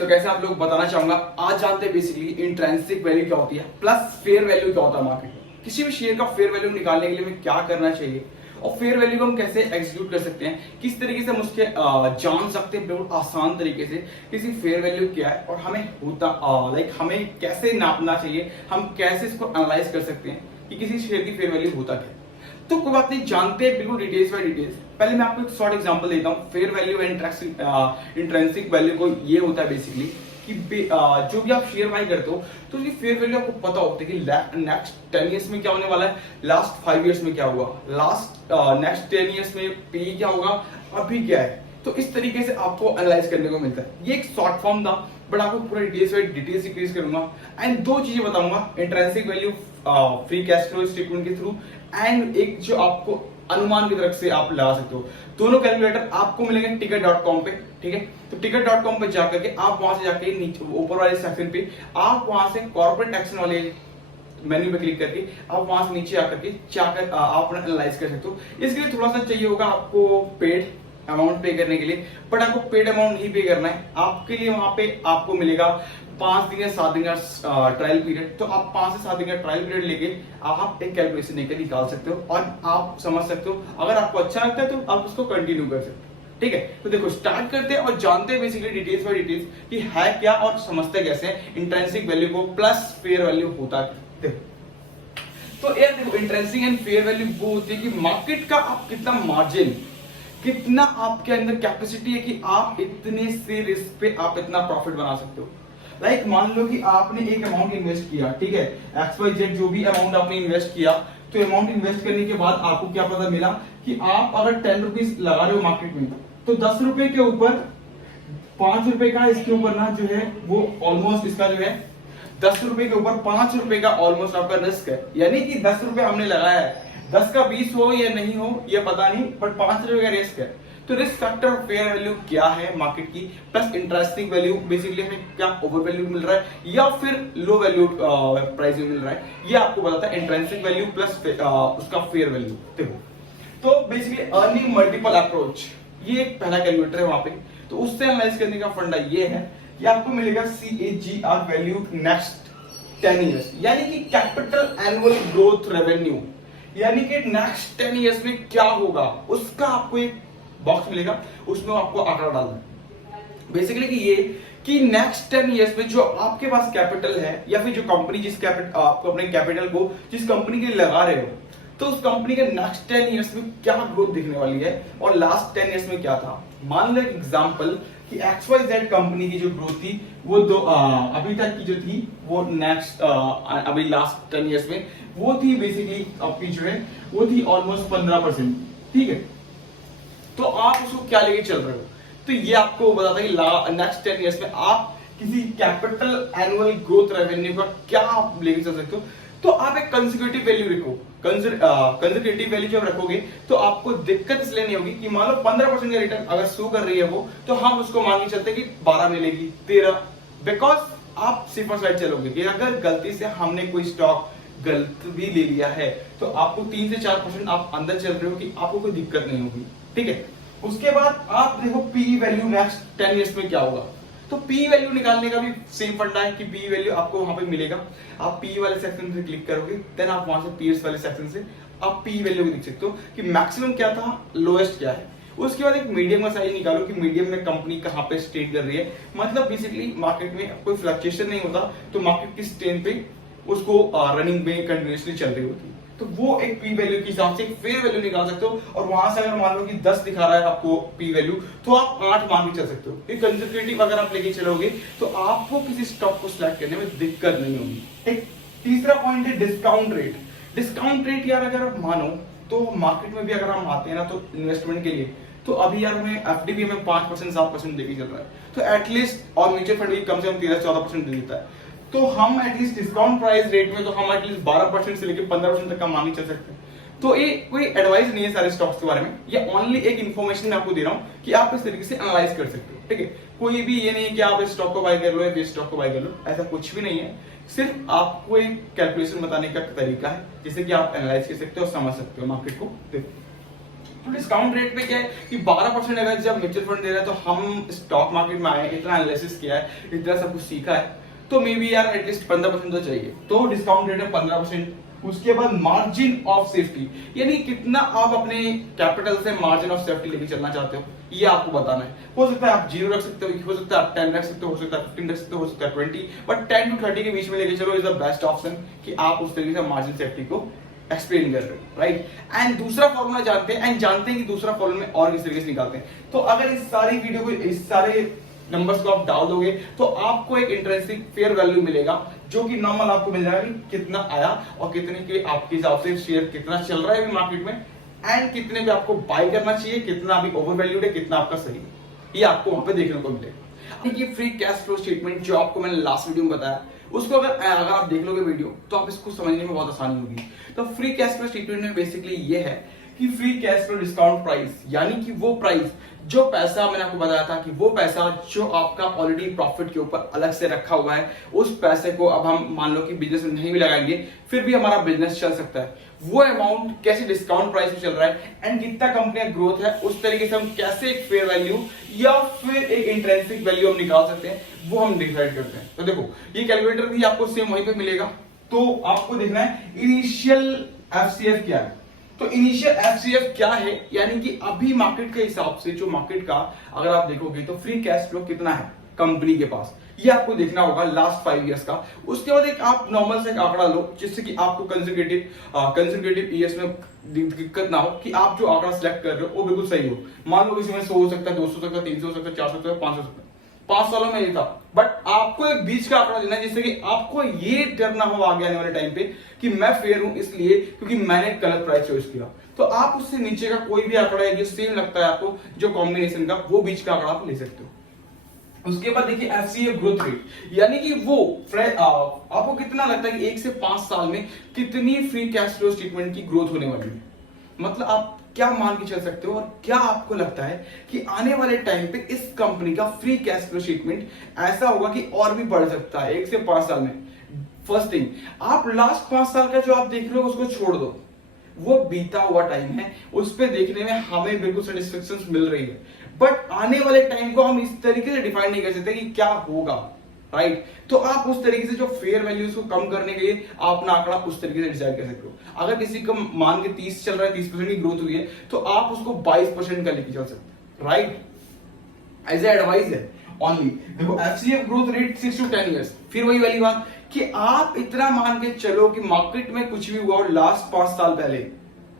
तो कैसे आप लोग बताना चाहूंगा। आज जानते हैं बेसिकली इंट्रिंसिक वैल्यू क्या होती है प्लस फेयर वैल्यू क्या होता है मार्केट में। किसी भी शेयर का फेयर वैल्यू निकालने के लिए हमें क्या करना चाहिए और फेयर वैल्यू को हम कैसे एग्जीक्यूट कर सकते हैं, किस तरीके से हम उसके जान सकते हैं बिल्कुल आसान तरीके से किसी फेयर वैल्यू क्या है और हमें होता हमें कैसे नापना चाहिए, हम कैसे इसको एनालाइज कर सकते हैं कि किसी शेयर की फेयर वैल्यू होता क्या है। तो कोई बात नहीं, जानते हैं बिल्कुल डिटेल्स बाय डिटेल्स। पहले मैं आपको एक शॉर्ट एग्जांपल देता हूँ fair value and intrinsic value को। ये होता है बेसिकली कि जो भी आप शेयर बाय करते हो तो उसकी फेयर वैल्यू आपको पता होता है कि नेक्स्ट 10 इयर्स में क्या होने वाला है, लास्ट 5 इयर्स में क्या हुआ, नेक्स्ट 10 इयर्स में पी क्या होगा, अभी क्या है। तो इस तरीके से आपको एनालाइज करने को मिलता है। ये एक शॉर्ट फॉर्म था बट आपको पूरा डिटेल्स इंक्रीज करूंगा एंड दो चीजें बताऊंगा, intrinsic value free cash flow statement के थ्रू एंड एक जो आपको अनुमान की तरफ से आप लगा सकते हो। दोनों कैलकुलेटर आपको मिलेंगे ticket.com पे, ठीक है। तो ticket.com पे जाकर के आप वहां से जाके नीचे ऊपर वाले सेक्शन पे आप वहां से कॉर्पोरेट एक्शन वाले मेन्यू पे क्लिक करके आप वहां से नीचे आकर के जाकर आप अपना एनालाइज कर सकते हो। इसके लिए थोड़ा सा चाहिए होगा आपको पेड अमाउंट पे करने के लिए, बट आपको पेड अमाउंट नहीं पे करना है। आपके लिए वहां पे आपको मिलेगा 5 दिन या 7 दिन का ट्रायल पीरियड। तो आप 5 से 7 दिन का ट्रायल पीरियड लेके आप एक कैलकुलेशन लेकर निकाल सकते हो और आप समझ सकते हो। अगर आपको अच्छा लगता है तो आप उसको कंटिन्यू कर सकते हो, ठीक है। तो देखो स्टार्ट करते हैं और जानते हैं बेसिकली डिटेल्स बाय डिटेल्स कि है क्या और समझते कैसे हैं इंट्रिंसिक वैल्यू को प्लस फेयर वैल्यू होता है। देखो तो यार देखो इंट्रिंसिक एंड फेयर वैल्यू वो होती है कि मार्केट का आप कितना मार्जिन, कितना आपके अंदर कैपेसिटी है कि आप इतने से रिस्क पे आप इतना प्रॉफिट बना सकते हो। लाइक मान लो कि आपने एक अमाउंट इन्वेस्ट किया, ठीक है, XYZ जो भी अमाउंट आपने इन्वेस्ट किया, तो अमाउंट इन्वेस्ट करने के बाद आपको क्या पता मिला कि आप अगर 10 रुपीज लगा रहे हो मार्केट में तो 10 रुपए के ऊपर 5 रुपए का इसके ऊपर ना जो है वो ऑलमोस्ट इसका जो है 10 रुपए के ऊपर 5 रुपए का ऑलमोस्ट आपका रिस्क है। यानी कि 10 रुपए हमने लगाया है, 10 का 20 हो या नहीं हो ये पता नहीं, बट 5 रुपए का रिस्क है। तो रिस्क फैक्टर फेयर वैल्यू क्या है मार्केट की प्लस इंट्रिंसिक वैल्यू बेसिकली हमें क्या ओवर वैल्यू मिल रहा है या फिर लो वैल्यू प्राइस मिल रहा है, ये आपको बताता है इंट्रिंसिक वैल्यू प्लस उसका फेयर वैल्यू। देखो तो बेसिकली अर्निंग मल्टीपल अप्रोच ये एक पहला कैलकुलेटर है वहां पे। तो उससे एनालाइज करने का फंडा ये है कि आपको मिलेगा CAGR वैल्यू नेक्स्ट 10 इयर्स, यानी कि कैपिटल एनुअल ग्रोथ रेवेन्यू, यानी कि नेक्स्ट 10 इयर्स में क्या होगा उसका आपको एक बॉक्स मिलेगा, उसमें आपको आंकड़ा डालना है बेसिकली कि ये कि नेक्स्ट 10 इयर्स में जो आपके पास कैपिटल है या फिर जो कंपनी जिस कैपिटल आपको अपने कैपिटल को जिस कंपनी के लिए लगा रहे हो तो उस कंपनी के नेक्स्ट 10 इयर्स में क्या ग्रोथ दिखने वाली है और लास्ट 10 इयर्स में क्या था। मान लो एग्जांपल कि XYZ कंपनी की जो ग्रोथ थी वो अभी तक की जो थी वो नेक्स्ट अभी लास्ट 10 इयर्स में वो थी बेसिकली आपकी जो है वो थी ऑलमोस्ट 15%, ठीक है। तो आप उसको क्या लेके चल रहे हो, तो ये आपको बताता है कि नेक्स्ट 10 इयर्स में आप किसी कैपिटल एनुअल ग्रोथ रेवेन्यू का क्या आप लेके चल सकते हो। तो आप एक कंसेक्यूटिव वैल्यू रखो, कंसेक्यूटिव वैल्यू जब रखोगे तो आपको दिक्कत इसलिए नहीं होगी कि मान लो 15% का रिटर्न अगर शो कर रही है वो, तो हम उसको मान के चलते कि 12 मिलेगी 13, बिकॉज आप सिर्फ साइड चलोगे कि अगर गलती से हमने कोई स्टॉक गलत भी ले लिया है तो आपको 3 से 4% आप अंदर चल रहे हो कि आपको कोई दिक्कत नहीं होगी, ठीक है। उसके बाद आप देखो पी वैल्यू नेक्स्ट 10 इयर्स में क्या होगा। तो पी वैल्यू निकालने का भी सेम फंडा है कि पी वैल्यू आपको वहां पे मिलेगा। आप पी वाले सेक्शन से क्लिक करोगे देन आप वहां से पीएस वाले सेक्शन से आप पी वैल्यू भी देख सकते हो कि मैक्सिमम क्या था, लोएस्ट क्या है। उसके बाद एक मीडियम का साइज निकालो कि मीडियम में कंपनी कहां पे स्टेट कर रही है, मतलब बेसिकली मार्केट में कोई फ्लक्चुएशन नहीं होता तो मार्केट की स्ट्रेंथ पे उसको रनिंग में कंटिन्यूअसली चल रही होती है। तो वो एक पी वैल्यू के हिसाब से एक फेयर वैल्यू निकाल सकते हो और वहां से अगर मान लो कि 10 दिखा रहा है आपको पी वैल्यू तो आप 8 मान के चल सकते हो। एक कंजर्वेटिव अगर आप लेके चलोगे तो आपको किसी स्टॉक को सिलेक्ट करने में दिक्कत नहीं होगी। एक तीसरा पॉइंट है डिस्काउंट रेट। डिस्काउंट रेट यार अगर आप मानो तो मार्केट में भी अगर हम आते हैं ना तो इन्वेस्टमेंट के लिए तो अभी यार हमें एफडी में 5% 7% देके चल रहा है, तो एटलीस्ट और म्यूचुअल फंड भी कम से कम 13-14% दे देता है। तो हम एटलीस्ट डिस्काउंट प्राइस रेट में तो हम एटलीस्ट 12% से लेकर 15% तक का मांग चल सकते हैं। तो ये कोई एडवाइस नहीं है सारे स्टॉक्स के बारे में, ये ओनली एक इन्फॉर्मेशन मैं आपको दे रहा हूं कि आप इस तरीके से एनालाइज कर सकते हो, ठीक है। कोई भी ये नहीं है कि आप इस स्टॉक को बाय कर लो या इस स्टॉक को बाय कर लो, ऐसा कुछ भी नहीं है। सिर्फ आपको एक कैलकुलेशन बताने का तरीका है जिससे कि आप एनालाइज कर सकते हो और समझ सकते हो मार्केट को। तो डिस्काउंट रेट पे क्या है कि 12% अगर जब म्यूचुअल फंड दे रहा है तो हम स्टॉक मार्केट में आए, इतना एनालिसिस किया है, इतना सब कुछ सीखा है, तो मे बी यार एटलीस्ट 15% तो चाहिए। तो डिस्काउंट रेट है 15%। उसके बाद मार्जिन ऑफ सेफ्टी, यानी कितना आप अपने कैपिटल से मार्जिन ऑफ सेफ्टी लेके चलना चाहते हो, ये आपको बताना है। हो सकता है आप 0 रख सकते हो सकता है आप 10 रख सकते हो सकता है 15 रख सकते हो सकता है 20, बट 10 to 30 के बीच में लेके चलो इज द बेस्ट ऑप्शन कि आप उस तरीके से मार्जिन सेफ्टी को एक्सप्लेन कर रहे हो, राइट। एंड दूसरा फॉर्मूला जानते हैं, एंड जानते हैं कि दूसरा फॉर्मूला में और किस तरीके से निकालते हैं। तो अगर इस सारी वीडियो को, इस सारे नंबर्स को आप डाल दोगे तो आपको एक इंट्रिंसिक फेयर वैल्यू मिलेगा, जो कि नॉर्मल आपको मिल जाएगा कि कितना आया और कितने के आपके हिसाब से शेयर कितना चल रहा है अभी मार्केट में, एंड कितने पे आपको बाय करना चाहिए, कितना अभी ओवरवैल्यूड है, कितना आपका सही है, ये आपको वहां पे देखने को मिलेगा। देखिए फ्री कैश फ्लो स्टेटमेंट जो आपको मैंने लास्ट वीडियो में बताया, उसको अगर आप देख लोगे वीडियो तो आप इसको समझने में बहुत आसानी होगी। तो फ्री कैश फ्लो स्टेटमेंट में बेसिकली ये है कि free cash flow discount price, यानी कि वो प्राइस, जो पैसा मैंने आपको बताया था कि वो पैसा जो आपका ऑलरेडी प्रॉफिट के ऊपर अलग से रखा हुआ है, उस पैसे को अब हम मान लो कि बिजनेस में नहीं भी लगाएंगे फिर भी हमारा बिजनेस चल सकता है, वो अमाउंट कैसे डिस्काउंट प्राइस में चल रहा है एंड कितना कंपनी का ग्रोथ है, उस तरीके से हम कैसे एक फेयर वैल्यू या फिर एक इंट्रिंसिक वैल्यू हम निकाल सकते हैं, वो हम डिसाइड करते हैं। तो देखो ये कैलकुलेटर भी आपको सेम वहीं पे मिलेगा। तो आपको देखना है इनिशियल एफसीएफ क्या है। तो इनिशियल एफसीएफ क्या है, यानी कि अभी मार्केट के हिसाब से जो मार्केट का अगर आप देखोगे तो फ्री कैश फ्लो कितना है कंपनी के पास, ये आपको देखना होगा लास्ट 5 इयर्स का। उसके बाद एक आप नॉर्मल से एक आंकड़ा लो जिससे कि आपको कंजर्वेटिव ईयर्स में दिक्कत ना हो, कि आप जो आंकड़ा सिलेक्ट कर रहे हो वो बिल्कुल सही हो। मान लो किसी में 100 हो सकता है, 200 हो सकता है, 300 हो सकता है, 400 हो सकता है, 500 हो सकता है, 5 सालों में ये था, बट आपको एक बीच का आंकड़ा देना है जिससे कि आपको ये डर ना हो आगे आने वाले टाइम पे कि मैं फेयर हूं इसलिए क्योंकि मैंने गलत प्राइस चॉइस किया। तो आप उससे नीचे का कोई भी आंकड़ा है जो सेम लगता है आपको, जो कॉम्बिनेशन का, वो बीच का आंकड़ा आप ले सकते हो। उसके बाद देखिए एफसीएफ ग्रोथ रेट, यानी कि वो आपको कितना लगता है कि 1 से 5 साल में कितनी फ्री कैश फ्लो स्टेटमेंट की ग्रोथ होने वाली है, मतलब आप क्या मान के चल सकते हो और क्या आपको लगता है कि आने वाले टाइम पे इस कंपनी का फ्री कैश फ्लो स्टेटमेंट ऐसा होगा कि और भी बढ़ सकता है 1 से 5 साल में। फर्स्ट थिंग, आप लास्ट 5 साल का जो आप देख रहे हो उसको छोड़ दो, वो बीता हुआ टाइम है, उस पर देखने में हमें बिल्कुल सेटिस्फेक्शन मिल रही है, बट आने वाले टाइम को हम इस तरीके से डिफाइन नहीं कर सकते कि क्या होगा, राइट। तो आप उस तरीके से जो फेयर वैल्यूज को कम करने के लिए आप अपना आंकड़ा उस तरीके से डिसाइड कर सकते हो। अगर किसी को मान के 30 चल रहा है, 30% की ग्रोथ हुई है, तो आप उसको 22% का लेके चल सकते हैं, राइट। एज एडवाइस है ओनली। देखो FCF growth rate 6 to 10 years, फिर वही वाली बात कि आप इतना मान के चलो कि मार्केट में कुछ भी हुआ और लास्ट 5 साल पहले,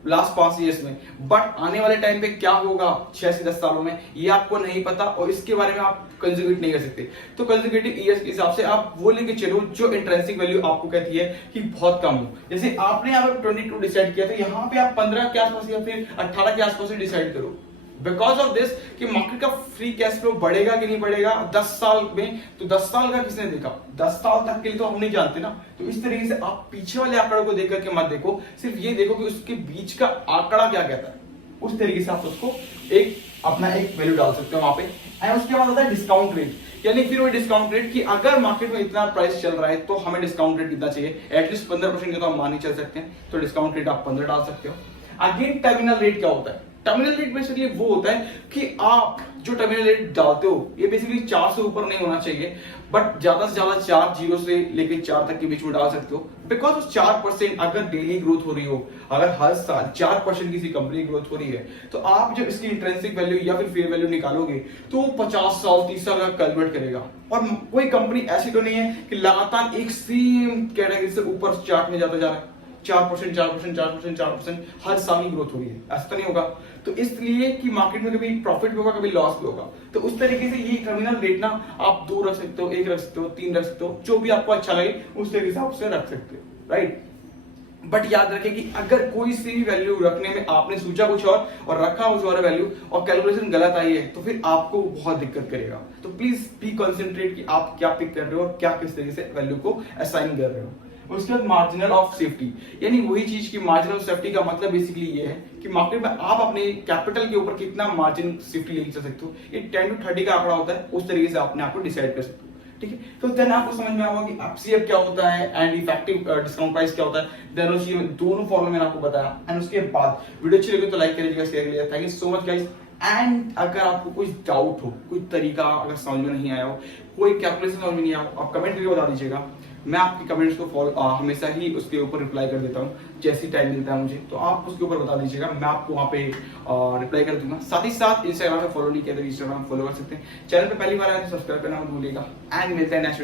लास्ट 5 इयर्स में, बट आने वाले टाइम पे क्या होगा 6 से 10 सालों में, ये आपको नहीं पता और इसके बारे में आप कंजर्वेट नहीं कर सकते। तो कंजर्वेटिव ईयर्स के हिसाब से आप वो लेके चलो जो इंट्रिंसिक वैल्यू आपको कहती है कि बहुत कम हो। जैसे आपने यहाँ पे 22 डिसाइड किया, तो यहाँ पे आप 15 के आसपास या फिर 18 के आसपास डिसाइड करो। बिकॉज ऑफ दिस कि मार्केट का फ्री कैश फ्लो बढ़ेगा कि नहीं बढ़ेगा 10 साल में, तो 10 साल का किसने देखा, 10 साल तक के लिए तो हम नहीं जानते ना। तो इस तरीके से आप पीछे वाले आंकड़ों को देख करके मत देखो, सिर्फ ये देखो कि उसके बीच का आंकड़ा क्या कहता है, उस तरीके से आप उसको एक अपना एक वैल्यू डाल सकते हो वहां पे। एंड उसके बाद आता है डिस्काउंट रेट, यानी फिर वो डिस्काउंट रेट कि अगर मार्केट में इतना प्राइस चल रहा है तो हमें डिस्काउंट रेट कितना चाहिए, एटलीस्ट 15% के तो हम मान ही चल सकते हैं, तो डिस्काउंट रेट आप 15 डाल सकते हो। अगेन टर्मिनल रेट क्या होता है, टर्मिनल रेट बेसिकली वो होता है कि आप जो टर्मिनल रेट डालते हो ये बेसिकली 4 से ऊपर नहीं होना चाहिए, बट ज्यादा से ज्यादा 4 0 से लेके 4 तक के बीच में डाल सकते हो। बिकॉज उस 4% अगर डेली ग्रोथ हो रही हो, अगर हर साल 4% किसी कंपनी की ग्रोथ हो रही है, तो आप जब इसकी इंट्रिंसिक वैल्यू या फिर फेयर वैल्यू निकालोगे तो 50 साल 30 साल का कैलकुलेट करेगा। और कोई कंपनी ऐसी तो नहीं है कि लगातार एक सेम कैटेगरी से ऊपर चार्ट में जाता जा रहा है, 4% 4% 4% 4% हर साल की ग्रोथ हो रही है, ऐसा तो नहीं होगा। तो इसलिए कि मार्केट में कभी प्रॉफिट भी होगा, कभी लॉस भी होगा। तो उस तरीके से ये टर्मिनल रेट ना आप 2 रख सकते हो, 1 रख सकते हो, 3 रख सकते हो, जो भी आपको अच्छा लगे उस तरीके से आप उसे रख सकते हो, राइट। बट याद रखें कि अगर कोई सी भी वैल्यू रखने में आपने सोचा कुछ और रखा उस वाला वैल्यू और कैलकुलेशन गलत आई है, तो फिर आपको बहुत दिक्कत करेगा। तो प्लीज बी कंसंट्रेट कि आप क्या पिक कर रहे हो और क्या किस तरीके से वैल्यू को असाइन कर रहे हो। उसके बाद मार्जिनल ऑफ सेफ्टी, यानी वही चीज की मार्जिनल सेफ्टी का मतलब बेसिकली ये है कि मार्केट में आप अपने कैपिटल के ऊपर कितना मार्जिन सेफ्टी लेके चल सकते हो। ये 10 to 30 का आंकड़ा होता है, उस तरीके से अपने आप को डिसाइड कर सकते हो। ठीक है। तो देन आपको समझ में आएगा कि एफसीएफ क्या होता है एंड इफेक्टिव डिस्काउंट प्राइस क्या होता है। देन उसकी दोनों फॉर्मूला मैंने आपको बताया एंड उसके बाद वीडियो अच्छी लगी तो लाइक करिएगा, शेयर करिएगा। Thank you so much guys. And अगर आपको कोई डाउट हो, कोई तरीका अगर समझ में नहीं आया हो, कोई कैलकुलेशन समझ में नहीं आया हो, आप कमेंट करके बता दीजिएगा। मैं आपके कमेंट्स को हमेशा ही उसके ऊपर रिप्लाई कर देता हूँ, जैसे ही टाइम मिलता है मुझे, तो आप उसके ऊपर बता दीजिएगा, मैं आपको वहाँ पे रिप्लाई कर दूंगा। साथ ही साथ इंस्टाग्राम में फॉलो नहीं किया तो इंस्टाग्राम फॉलो कर सकते हैं। चैनल पे पहली बार आए तो सब्सक्राइब करना मत भूलिएगा एंड मिलते हैं नेक्स्ट